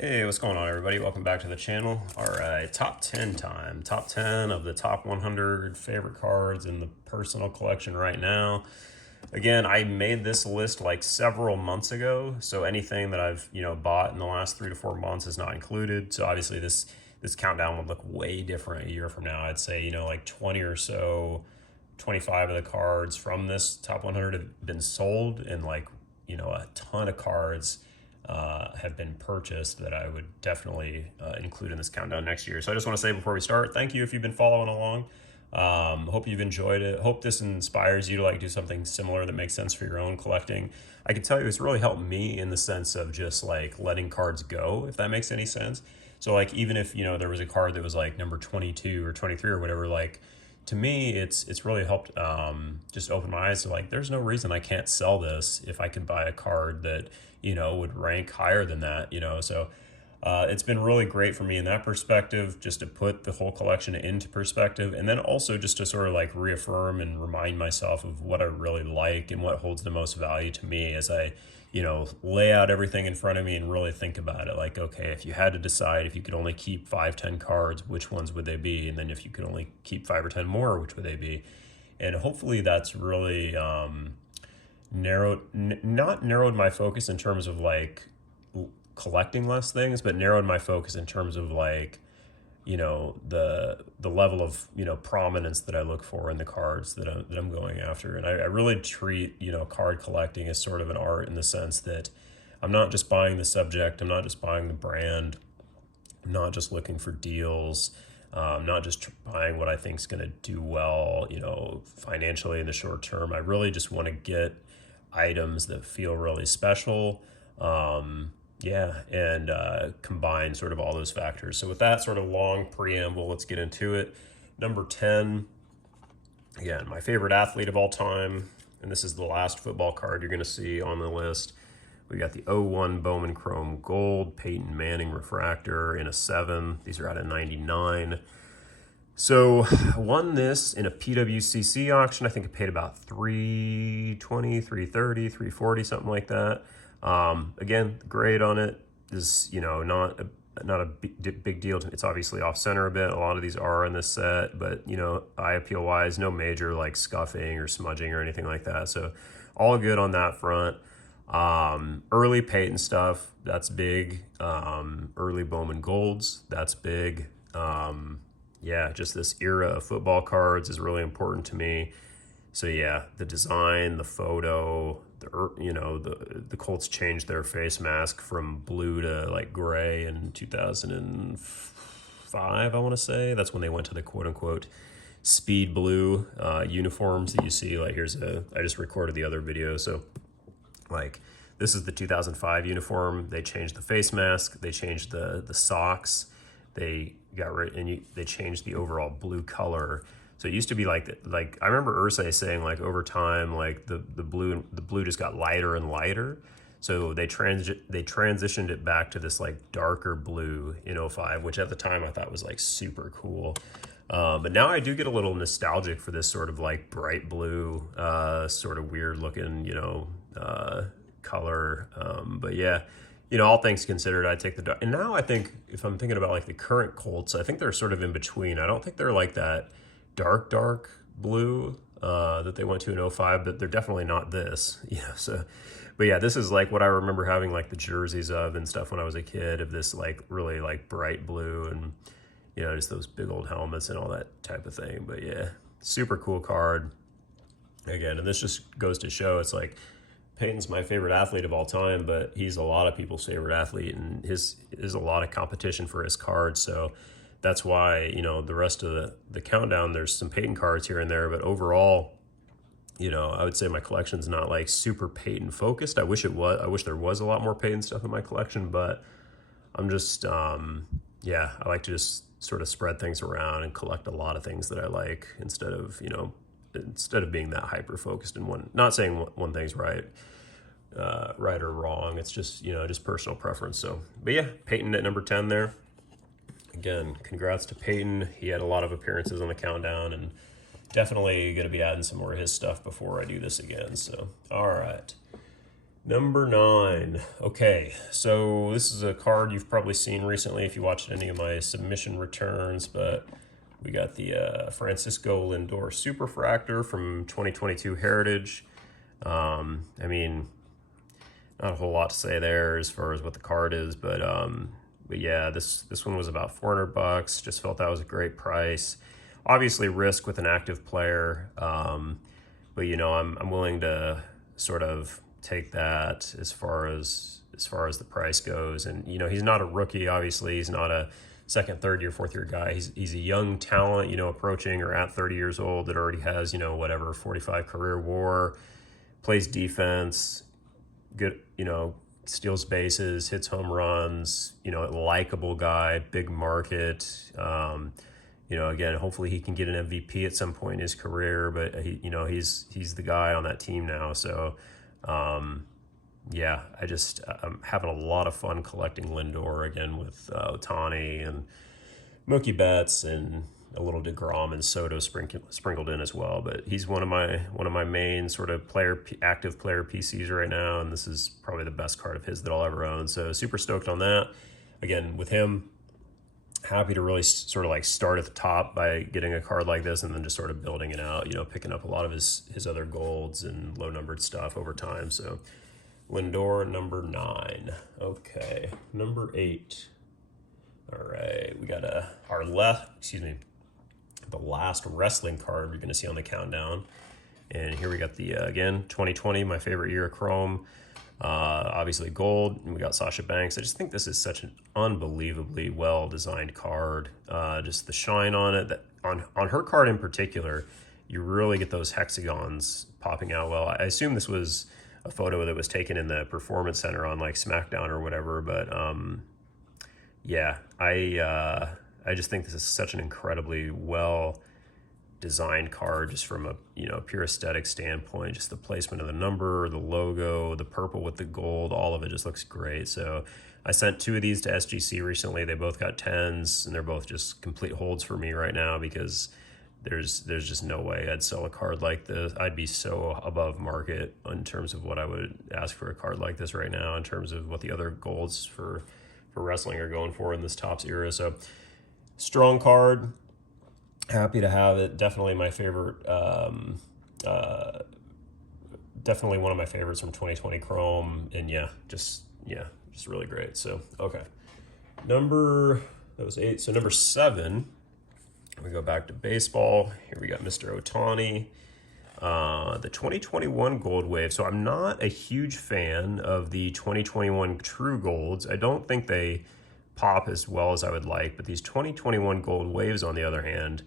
Hey, what's going on, everybody? Welcome back to the channel. All right, top 10 time. Top 10 of the top 100 favorite cards in the personal collection right now. Again, I made this list like several months ago, so anything that I've bought in the last 3 to 4 months is not included. So obviously this countdown would look way different a year from now. I'd say like 20 or so, 25 of the cards from this top 100 have been sold, and like a ton of cards have been purchased that I would definitely include in this countdown next year. So I just want to say before we start, thank you if you've been following along. Hope you've enjoyed it. Hope this inspires you to like do something similar that makes sense for your own collecting. I can tell you it's really helped me in the sense of just like letting cards go, if that makes any sense. So like even if there was a card that was like number 22 or 23 or whatever, like to me it's really helped just open my eyes to like there's no reason I can't sell this if I could buy a card that would rank higher than that. So it's been really great for me in that perspective, just to put the whole collection into perspective, and then also just to sort of like reaffirm and remind myself of what I really like and what holds the most value to me as I lay out everything in front of me and really think about it. Like, okay, if you had to decide if you could only keep 5-10 cards, which ones would they be? And then if you could only keep 5 or 10 more, which would they be? And hopefully that's really not narrowed my focus in terms of like collecting less things, but narrowed my focus in terms of like the level of prominence that I look for in the cards that I'm going after. And I really treat card collecting as sort of an art, in the sense that I'm not just buying the subject, I'm not just buying the brand, I'm not just looking for deals, I'm not just buying what I think is going to do well financially in the short term. I really just want to get items that feel really special, and combine sort of all those factors. So with that sort of long preamble, let's get into it. Number 10, again, my favorite athlete of all time, and this is the last football card you're going to see on the list. We got the 01 Bowman Chrome Gold Peyton Manning Refractor in a 7. These are out of 99. So I won this in a PWCC auction. I think I paid about $320, $330, $340, something like that. Again, the grade on it is not a big deal. It's obviously off center a bit. A lot of these are in this set, but eye appeal wise, no major like scuffing or smudging or anything like that. So all good on that front. Early Peyton stuff, that's big. Early Bowman Golds, that's big. Yeah, just this era of football cards is really important to me. So yeah, the design, the photo, the Colts changed their face mask from blue to like gray in 2005, I want to say. That's when they went to the quote unquote speed blue uniforms that you see. Like I just recorded the other video. So like this is the 2005 uniform. They changed the face mask. They changed the socks. They got rid and they changed the overall blue color. So it used to be like I remember Ursay saying like over time like the blue just got lighter and lighter. So they transitioned it back to this like darker blue in '05, which at the time I thought was like super cool. But now I do get a little nostalgic for this sort of like bright blue, sort of weird looking color. But yeah. All things considered, I'd take the dark. And now I think if I'm thinking about like the current Colts, I think they're sort of in between. I don't think they're like that dark blue that they went to in '05, but they're definitely not this. So, but yeah, this is like what I remember having like the jerseys of and stuff when I was a kid, of this like really like bright blue and just those big old helmets and all that type of thing. But yeah, super cool card again. And this just goes to show it's like Peyton's my favorite athlete of all time, but he's a lot of people's favorite athlete, and there's a lot of competition for his cards. So that's why, the rest of the countdown, there's some Peyton cards here and there, but overall, I would say my collection's not like super Peyton focused. I wish it was. I wish there was a lot more Peyton stuff in my collection, but I'm just, yeah, I like to just sort of spread things around and collect a lot of things that I like instead of being that hyper focused in one. Not saying one thing's right or wrong. It's just just personal preference. So, but yeah, Peyton at number 10 there. Again, congrats to Peyton. He had a lot of appearances on the countdown, and definitely going to be adding some more of his stuff before I do this again. So, all right. Number 9. Okay, so this is a card you've probably seen recently if you watched any of my submission returns, but we got the Francisco Lindor Superfractor from 2022 Heritage. I mean, not a whole lot to say there as far as what the card is, but yeah, this one was about $400. Just felt that was a great price. Obviously, risk with an active player, but you know, I'm willing to sort of take that as far as the price goes. And you know, he's not a rookie. Obviously, he's not a second, third year, fourth year guy. He's a young talent, you know, approaching or at 30 years old that already has, you know, whatever 45 career WAR, plays defense, good, you know, steals bases, hits home runs, you know, likable guy, big market. You know, again, hopefully he can get an MVP at some point in his career, but he, you know, he's the guy on that team now. So, yeah, I'm having a lot of fun collecting Lindor again with Ohtani and Mookie Betts and a little DeGrom and Soto sprinkled in as well. But he's one of my main sort of active player PCs right now, and this is probably the best card of his that I'll ever own. So super stoked on that. Again, with him, happy to really sort of like start at the top by getting a card like this and then just sort of building it out, you know, picking up a lot of his other golds and low numbered stuff over time. So Lindor, number 9. Okay, number 8. All right, we got the last wrestling card we're going to see on the countdown. And here we got the, again, 2020, my favorite year of Chrome. Obviously gold, and we got Sasha Banks. I just think this is such an unbelievably well-designed card. Just the shine on it, that on her card in particular, you really get those hexagons popping out well. I assume this was a photo that was taken in the Performance Center on like SmackDown or whatever, but yeah, I just think this is such an incredibly well designed card, just from a, you know, pure aesthetic standpoint. Just the placement of the number, the logo, the purple with the gold, all of it just looks great. So I sent 2 of these to SGC recently. They both got 10s, and they're both just complete holds for me right now because there's just no way I'd sell a card like this. I'd be so above market in terms of what I would ask for a card like this right now, in terms of what the other golds for wrestling are going for in this Topps era. So strong card. Happy to have it. Definitely my favorite. Definitely one of my favorites from 2020 Chrome. And yeah, just really great. So okay, that was 8. So number 7, we go back to baseball. Here we got Mr. Ohtani, the 2021 Gold Wave. So I'm not a huge fan of the 2021 True Golds. I don't think they pop as well as I would like, but these 2021 Gold Waves, on the other hand,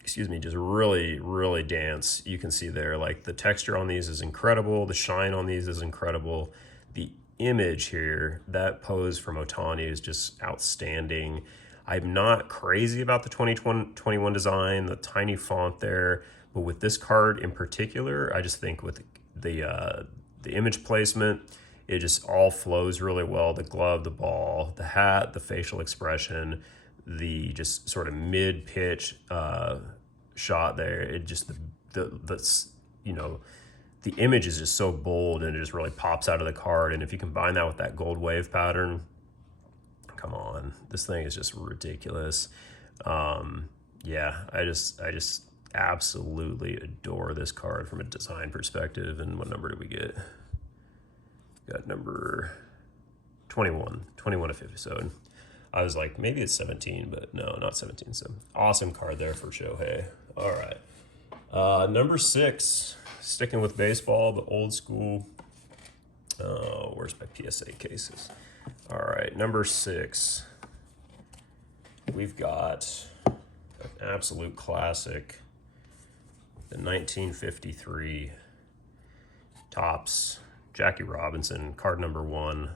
excuse me, just really dance. You can see there, like, the texture on these is incredible. The shine on these is incredible. The image here, that pose from Ohtani is just outstanding. I'm not crazy about the 2021 design, the tiny font there, but with this card in particular, I just think with the image placement, it just all flows really well. The glove, the ball, the hat, the facial expression, the just sort of mid-pitch shot there. It just, the you know, the image is just so bold, and it just really pops out of the card. And if you combine that with that gold wave pattern, come on, this thing is just ridiculous. Yeah, I just absolutely adore this card from a design perspective. And what number did we get? Got number 21 of 50. So I was like, maybe it's 17, but no, not 17. So awesome card there for Shohei. All right. Number 6, sticking with baseball, the old school. Oh, where's my PSA cases? All right, number 6. We've got an absolute classic, the 1953 Topps Jackie Robinson, card number 1,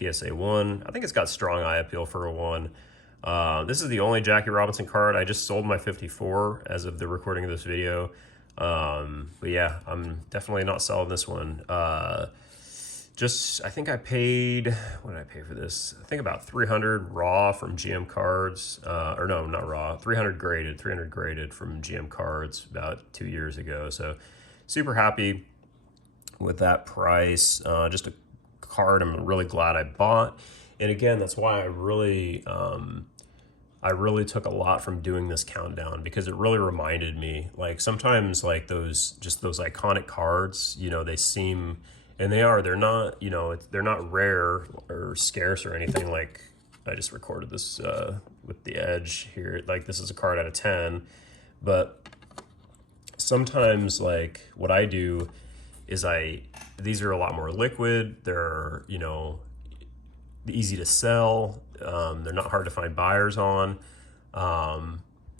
PSA 1. I think it's got strong eye appeal for a 1. This is the only Jackie Robinson card. I just sold my 54 as of the recording of this video. But yeah, I'm definitely not selling this one. I think I paid, what did I pay for this? I think about 300 raw from GM Cards. Or no, not raw, 300 graded from GM Cards about 2 years ago. So super happy with that price. Just a card I'm really glad I bought. And again, that's why I really took a lot from doing this countdown, because it really reminded me, like sometimes like those iconic cards, you know, they seem, and they're not, you know, they're not rare or scarce or anything. Like I just recorded this with the edge here. Like this is a card out of 10, but sometimes like what I do is these are a lot more liquid. They're, you know, easy to sell. They're not hard to find buyers on.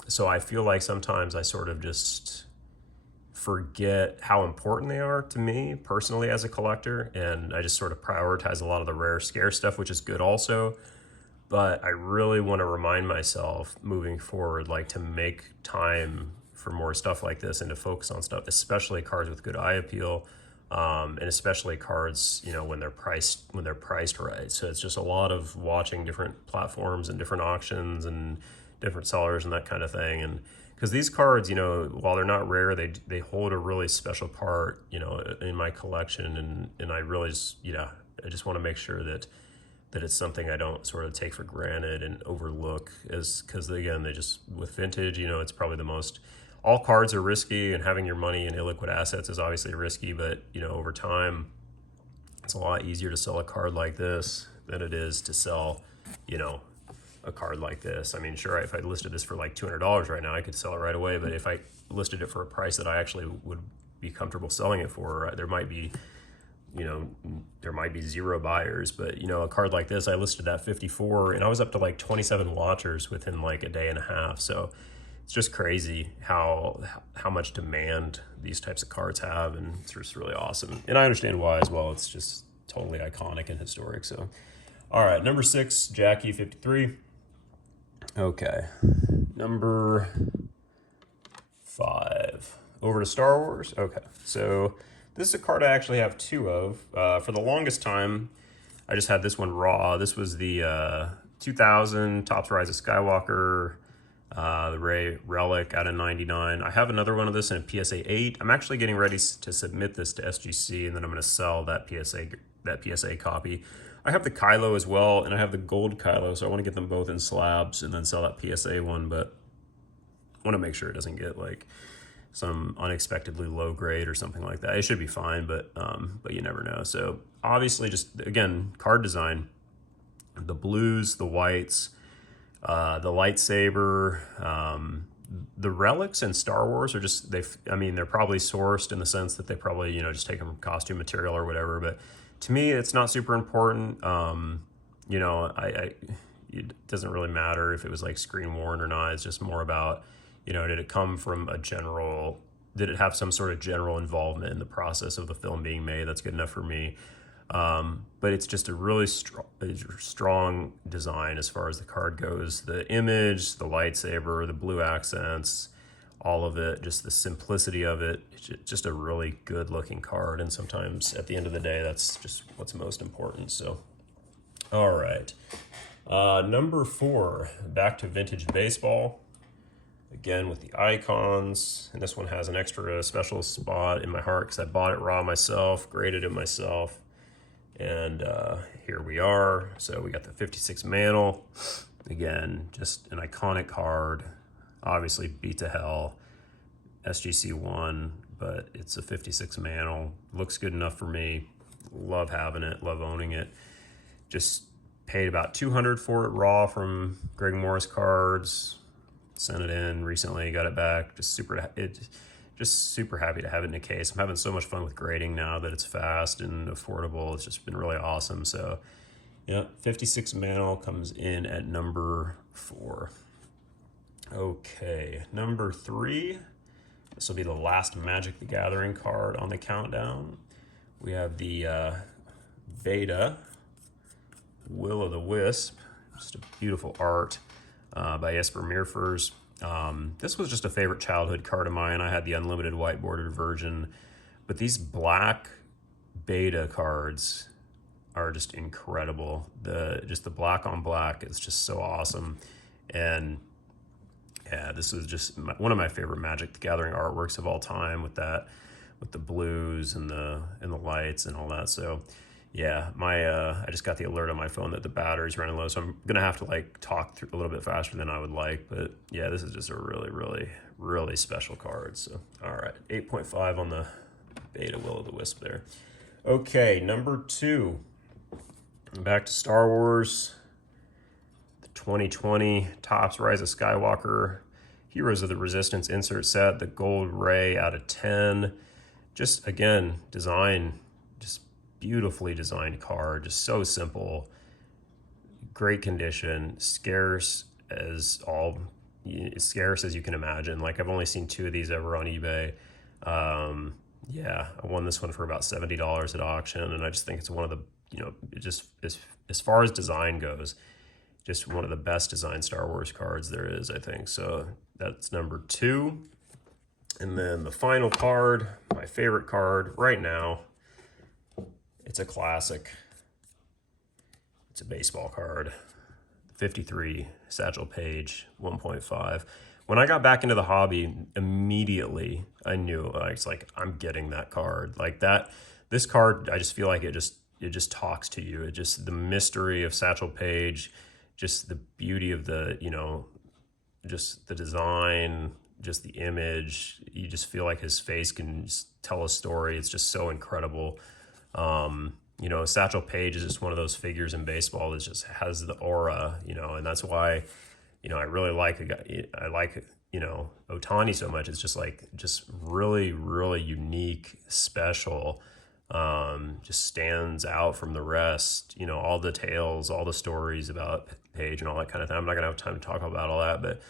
So I feel like sometimes I sort of just forget how important they are to me personally as a collector. And I just sort of prioritize a lot of the rare, scarce stuff, which is good also. But I really want to remind myself moving forward, like to make time for more stuff like this and to focus on stuff, especially cards with good eye appeal. And especially cards, you know, when they're priced right. So it's just a lot of watching different platforms and different auctions and different sellers and that kind of thing. And because these cards, you know, while they're not rare, they hold a really special part, you know, in my collection. And I really just, you know, I just want to make sure that it's something I don't sort of take for granted and overlook, because again, they just, with vintage, you know, it's probably the most, all cards are risky, and having your money in illiquid assets is obviously risky, but you know, over time, it's a lot easier to sell a card like this than it is to sell, you know, a card like this. I mean, sure, if I listed this for like $200 right now, I could sell it right away, but if I listed it for a price that I actually would be comfortable selling it for, there might be, you know, there might be 0 buyers. But you know, a card like this, I listed at 54 and I was up to like 27 watchers within like a day and a half. So it's just crazy how much demand these types of cards have, and it's just really awesome. And I understand why as well. It's just totally iconic and historic. So, all right, number 6, Jackie 53. Okay, number 5. Over to Star Wars. Okay, so this is a card I actually have 2 of. For the longest time, I just had this one raw. This was the 2000 Topps Rise of Skywalker. The Ray Relic out of 99. I have another one of this in a PSA 8. I'm actually getting ready to submit this to SGC, and then I'm going to sell that PSA copy. I have the Kylo as well, and I have the gold Kylo, so I want to get them both in slabs and then sell that PSA one, but I want to make sure it doesn't get like some unexpectedly low grade or something like that. It should be fine, but you never know. So obviously, just again, card design, the blues, the whites, the lightsaber, the relics in Star Wars are just, I mean, they're probably sourced in the sense that they probably, you know, just take them from costume material or whatever. But to me, it's not super important. You know, it doesn't really matter if it was like screen worn or not. It's just more about, you know, did it come from did it have some sort of general involvement in the process of the film being made? That's good enough for me. But it's just a really strong design as far as the card goes. The image, the lightsaber, the blue accents, all of it, just the simplicity of it. It's just a really good looking card. And sometimes at the end of the day, that's just what's most important. So, all right. Number 4, back to vintage baseball. Again, with the icons. And this one has an extra special spot in my heart because I bought it raw myself, graded it myself. And here we are. So we got the 56 Mantle. Again, just an iconic card. Obviously beat to hell. SGC 1, but it's a 56 Mantle. Looks good enough for me. Love having it, love owning it. Just paid about $200 for it raw from Greg Morris Cards. Sent it in recently, got it back. Just super happy to have it in a case. I'm having so much fun with grading now that it's fast and affordable. It's just been really awesome. So, yeah, 56 Mantle comes in at number 4. Okay, number 3. This will be the last Magic the Gathering card on the countdown. We have the Beta Will o' the Wisp. Just a beautiful art by Jesper Meerfers. This was just a favorite childhood card of mine. I had the unlimited white bordered version, but these black Beta cards are just incredible. Just the black on black is just so awesome. And yeah, this was just one of my favorite Magic the Gathering artworks of all time with that with the blues and the lights and all that. So yeah, I just got the alert on my phone that the battery's running low, so I'm gonna have to like talk through a little bit faster than I would like. But yeah, this is just a really special card. So all right, 8.5 on the beta Will-O-The-Wisp there. Okay, number 2. Back to Star Wars. The 2020 Topps Rise of Skywalker Heroes of the Resistance insert set, the gold ray out of 10. Just again, design, just beautifully designed card, just so simple, great condition, scarce as you can imagine. Like, I've only seen 2 of these ever on eBay. Yeah, I won this one for about $70 at auction, and I just think it's one of the, it just as far as design goes, just one of the best designed Star Wars cards there is, I think. So that's number 2. And then the final card, my favorite card right now, it's a classic. It's a baseball card. 53 Satchel Paige 1.5. When I got back into the hobby, immediately I knew, it's like, I'm getting that card. Like that, this card, I just feel like it just talks to you. It just, the mystery of Satchel Paige, just the beauty of the, just the design, just the image. You just feel like his face can tell a story. It's just so incredible. Satchel Paige is just one of those figures in baseball that just has the aura, and that's why, I really like Ohtani so much. It's just really, really unique, special, just stands out from the rest, all the tales, all the stories about Paige and all that kind of thing. I'm not gonna have time to talk about all that, but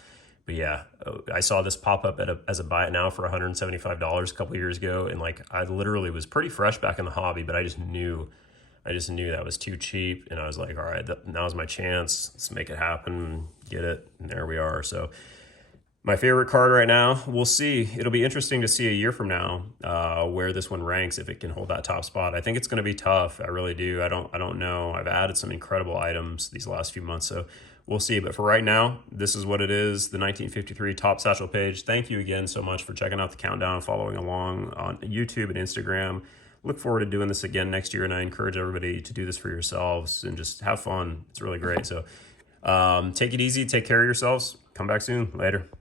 yeah, I saw this pop up as a buy it now for $175 a couple years ago, and like, I literally was pretty fresh back in the hobby, but I just knew that was too cheap, and I was like, all right, now's my chance. Let's make it happen, get it, and there we are. So my favorite card right now, we'll see. It'll be interesting to see a year from now where this one ranks, if it can hold that top spot. I think it's going to be tough. I really do. I don't know. I've added some incredible items these last few months, so we'll see. But for right now, this is what it is, the 1953 Topps Satchel Paige. Thank you again so much for checking out the countdown, following along on YouTube and Instagram. Look forward to doing this again next year, and I encourage everybody to do this for yourselves and just have fun. It's really great. So take it easy. Take care of yourselves. Come back soon. Later.